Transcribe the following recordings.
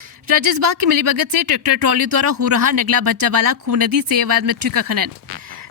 राजेशबाग की मिलीभगत से ट्रैक्टर ट्रॉली द्वारा हो रहा नगला भज्जावाला खू नदी से अवैध मिट्टी का खनन।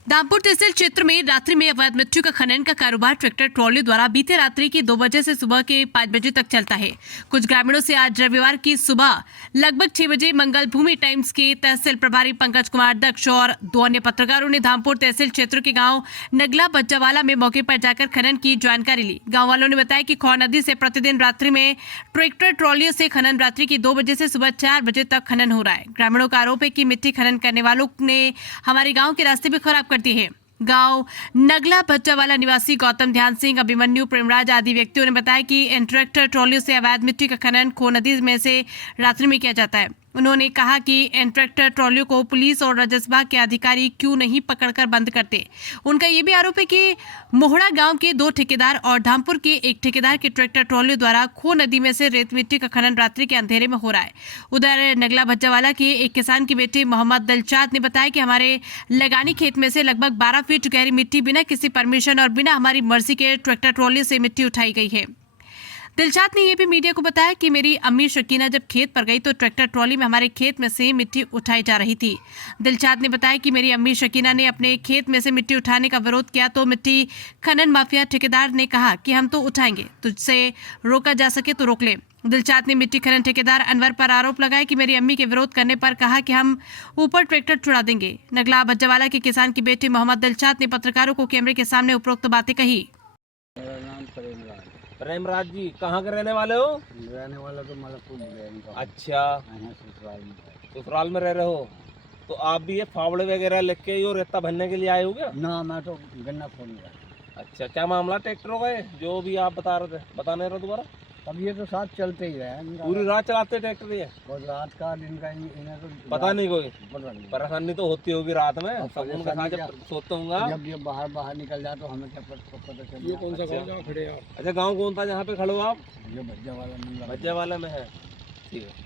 दामपुर तहसील क्षेत्र में रात्रि में अवैध मिट्टी का खनन का कारोबार ट्रैक्टर ट्रॉली द्वारा बीते रात्रि के 2 बजे से सुबह के 5 बजे तक चलता है। कुछ ग्रामीणों से आज रविवार की सुबह लगभग 6 बजे मंगल भूमि टाइम्स के तहसील प्रभारी पंकज कुमार दक्ष और 2 अन्य पत्रकारों ने धामपुर तहसील क्षेत्र के गांव नगला भज्जावाला में मौके पर जाकर खनन की जानकारी ली। गाँव वालों ने बताया कि खौ नदी से प्रतिदिन रात्रि में ट्रैक्टर ट्रॉलियों से खनन रात्रि की 2 बजे से सुबह 4 बजे तक खनन हो रहा है। ग्रामीणों का आरोप है कि मिट्टी खनन करने वालों ने हमारे गांव के रास्ते भी खराब कर दिए हैं। गांव नगला भज्जावाला निवासी गौतम ध्यान सिंह, अभिमन्यु, प्रेमराज आदि व्यक्तियों ने बताया कि इन ट्रैक्टर ट्रॉलियों से अवैध मिट्टी का खनन खो नदी में से रात्रि में किया जाता है। उन्होंने कहा कि इन ट्रैक्टर ट्रॉलियों को पुलिस और राजस्व के अधिकारी क्यों नहीं पकड़कर बंद करते। उनका ये भी आरोप है कि मोहड़ा गांव के 2 ठेकेदार और धामपुर के 1 ठेकेदार के ट्रैक्टर ट्रॉलियों द्वारा खो नदी में से रेत मिट्टी का खनन रात्रि के अंधेरे में हो रहा है। उधर नगला भज्जावाला के एक किसान की बेटी मोहम्मद दिलशाद ने बताया कि हमारे लगानी खेत में से लगभग 12 फीट गहरी मिट्टी बिना किसी परमिशन और बिना हमारी मर्जी के ट्रैक्टर ट्रॉली से मिट्टी उठाई गई है। दिलशाद ने यह भी मीडिया को बताया कि मेरी अम्मी शकीना जब खेत पर गई तो ट्रैक्टर ट्रॉली में हमारे खेत में से मिट्टी उठाई जा रही थी। दिलशाद ने बताया कि मेरी अम्मी शकीना ने अपने खेत में से मिट्टी उठाने का विरोध किया तो मिट्टी खनन माफिया ठेकेदार ने कहा कि हम तो उठाएंगे, तुझसे रोका जा सके तो रोक ले। दिलशाद ने मिट्टी खनन ठेकेदार अनवर पर आरोप लगाया कि मेरी अम्मी के विरोध करने पर कहा कि हम ऊपर ट्रैक्टर छुड़ा देंगे। नगला भज्जावाला के किसान की बेटी मोहम्मद दिलशाद ने पत्रकारों को कैमरे के सामने उपरोक्त बातें कही। प्रेमराज जी, कहाँ के रहने वाले हो? रहने वाला तो मलकपुर। अच्छा, ससुराल में। ससुराल में रह रहे हो तो आप भी ये फावड़े वगैरह लेके और रेता भरने के लिए आए हो क्या? ना, मैं तो गन्ना फोन रहा। अच्छा, क्या मामला ट्रैक्टरों का है जो भी आप बता रहे थे, बता नहीं रहे दोबारा? अब ये तो साथ चलते ही रहे पूरी रात चलाते ट्रैक्टर ये? और रात का दिन का इन्हें तो पता नहीं कोई पता नहीं। परेशानी तो होती होगी रात में, अब सब उनका साथ जब सोते होंगे। जब ये बाहर निकल जाए तो हमें क्या पता चल। ये कौन सा गाँव जहाँ खड़े आप? अच्छा, गाँव कौन था जहाँ पे खड़े हो आप? ये भज्जावाला भज्जावाला में है। ठीक है।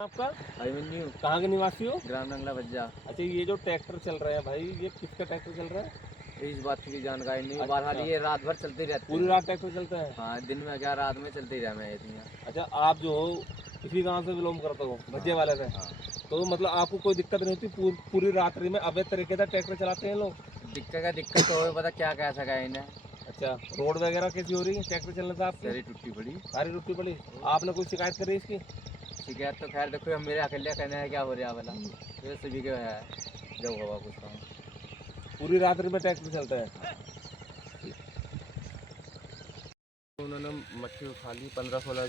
आपका अभिमन्यु, कहाँ के निवासी हो? ग्राम नंगला भज्जा। अच्छा, ये जो ट्रैक्टर चल रहे हैं भाई, ये किसका ट्रैक्टर चल रहा है? इस बात की जानकारी नहीं। अच्छा। बाहर ये रात भर चलते रहते। पूरी रात ट्रैक्टर चलता है? हाँ, दिन में क्या रात में चलते ही रहे मैं इतनी। अच्छा, आप जो हो इसी गांव से बिलोंग करते हो, भज्जे वाले से? हाँ। तो मतलब आपको कोई दिक्कत नहीं होती? पूरी रात्रि में अवैध तरीके से ट्रैक्टर चलाते हैं लोग? दिक्कत तो हो, पता क्या कह सका इन्हें। अच्छा, रोड वगैरह कैसी हो रही है ट्रैक्टर चलने से आपकी? सारी टूटी पड़ी। सारी टूटी पड़ी। आपने कोई शिकायत करी इसकी? शिकायत तो खैर देखो, हम मेरे अकेले कहने है क्या हो रहा वाला तो सभी के है जब होगा कुछ काम। पूरी रात्रि में ट्रैक्टर चलता है? उन्होंने मट्टी उठा ली, 15-16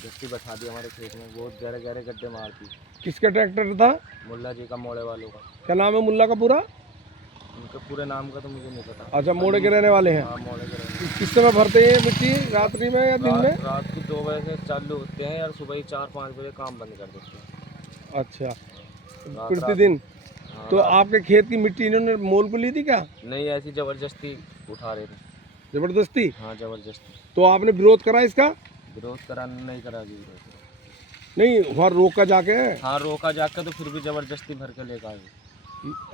गट्टी बैठा दी हमारे खेत में, बहुत गहरे गहरे गड्ढे मार दी। किसका ट्रैक्टर था? मुल्ला जी का, मोड़े वालों का। क्या नाम है मुल्ला का पूरा? उनके पूरे नाम का तो मुझे नहीं पता। अच्छा, मोड़े के रहने वाले हैं। हाँ, मोड़े के रहने। किस समय भरते हैं मिट्टी, रात्रि में या दिन में? रात की 2 बजे से चालू होते हैं और सुबह ही 4-5 बजे काम बंद कर देते हैं। अच्छा, प्रतिदिन? हाँ, तो आपके खेत की मिट्टी इन्होंने मोल को ली थी क्या? नहीं, ऐसी जबरदस्ती उठा रहे थे। जबरदस्ती? हाँ, जबरदस्ती। तो आपने विरोध करा इसका? विरोध करा नहीं, करा जी विरोध। नहीं, वहाँ रोका जाके? हाँ, रोका जाकर तो फिर भी जबरदस्ती भर के लेकर आए।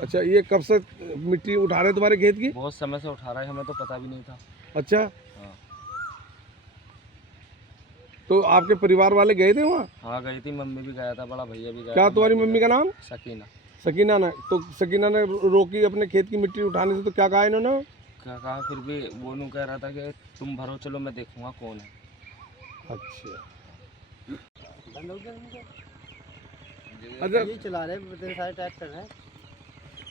अच्छा, ये कब से मिट्टी उठा रहे तुम्हारे खेत की? बहुत समय से उठा रहा है, हमें तो पता भी नहीं था। अच्छा। हाँ। तो आपके परिवार वाले गए थे वहाँ? हाँ, गई थी, मम्मी भी गया था, बड़ा भैया भी गया। क्या तुम्हारी मम्मी का नाम? सकीना। सकीना ने? तो सकीना ने रोकी अपने खेत की मिट्टी उठाने से, तो क्या कहा इन्होंने? क्या कहा, फिर भी वो नु कह रहा था कि तुम भरो, चलो मैं देखूंगा कौन है। अच्छा, अच्छा, ये चला रहे हैं, सारे ट्रैक्टर है।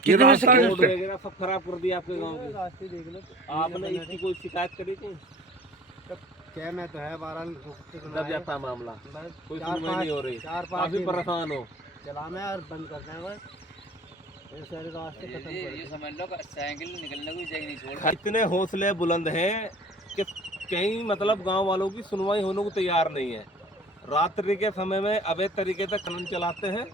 ये रास्ता रोड वगैरह सब खराब कर दिया आपके गांव के। रास्ते देख लो। आपने इसकी कोई शिकायत करी थी? क्या मैं तो है 12 दब जाता है मामला, कोई सुनवाई नहीं हो रही, 4-5 काफी परेशान हो। चलाना है और बंद करते हैं बस। ये सारे रास्ते खत्म कर ये समझ लो साइकिल निकलने को जगह नहीं छोड़। इतने हौसले बुलंद हैं कि कहीं मतलब गांव वालों की सुनवाई होने को तैयार नहीं है। रात्रि के समय में अवैध तरीके से खनन चलाते हैं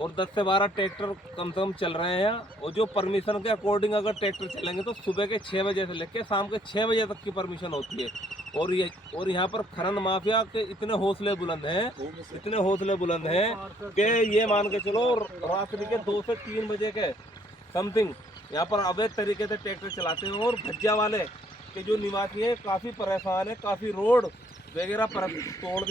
और 10 से 12 ट्रैक्टर कम से कम चल रहे हैं। और जो परमिशन के अकॉर्डिंग अगर ट्रैक्टर चलेंगे तो सुबह के 6 बजे से लेकर शाम के 6 बजे तक की परमिशन होती है। और यहाँ पर खनन माफिया के इतने हौसले बुलंद हैं, इतने हौसले बुलंद हैं कि ये मान के चलो रात्रि के 2 से 3 बजे के समथिंग यहाँ पर अवैध तरीके से ट्रैक्टर चलाते हैं। और भज्जा वाले के जो निवासी हैं काफ़ी परेशान है, काफ़ी रोड वगैरह पर तोड़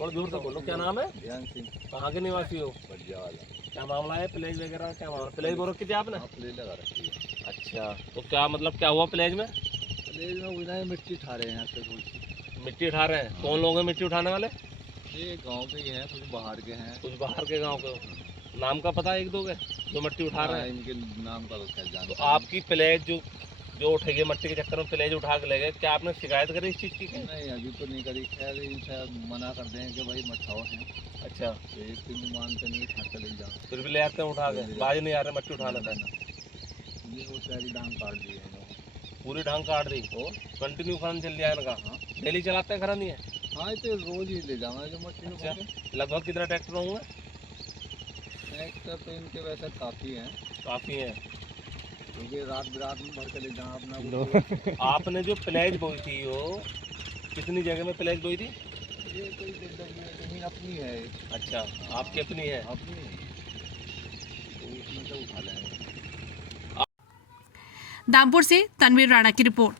थोड़ा जोर से बोलो, क्या नाम है? ध्यान सिंह कहाँ के निवासी हो? बढ़िया वाला क्या मामला है प्लेज वगैरह, क्या मामला? प्लेज बोल रखी थी आपने? प्लेज लगा रखी है। अच्छा, तो क्या मतलब क्या हुआ प्लेज में? प्लेज में उधर मिट्टी उठा रहे हैं यहाँ से थोड़ी सी। मिट्टी उठा रहे हैं? कौन लोग हैं मिट्टी उठाने वाले? ये गांव के ही हैं, कुछ बाहर के हैं। कुछ बाहर के गांव के? नाम का पता है एक दो के जो मिट्टी उठा रहे हैं? इनके नाम का तो खैर तो जानते आपकी प्लेज जो उठेगी मिट्टी के चक्कर में, प्लेज उठा के ले गए, क्या आपने शिकायत करी इस चीज़ की? हैं। नहीं अभी तो नहीं करी, खैर इनसे मना कर दें कि भाई मठाओ हैं, अच्छा, तो एक दिन मानते नहीं, उठा कर ले जाओ। फिर भी ले आते हैं उठा के, बाज नहीं आ रहे मिट्टी उठाने का? ये वो सारी डांग काट दी है इन्होंने। पूरी ढंग काट दी और कंटिन्यू खनन चल जाए इनका? हाँ डेली चलाते हैं खनन नहीं है? हाँ, तो रोज ही ले जाऊँगा जो मट्टी में अच्छा। भर के। लगभग कितना ट्रैक्टर होंगे? ट्रैक्टर तो इनके वैसे काफ़ी हैं, काफ़ी हैं। क्योंकि रात बिरात में भर के ले जाना अपना। आपने जो प्लेज बोई थी वो कितनी जगह में प्लेज बोई थी? ये कोई जमीन अपनी है, अच्छा, आपकी अपनी है? अपनी, तो उसमें से उठा लेंगे। दामपुर से तनवीर राणा की रिपोर्ट।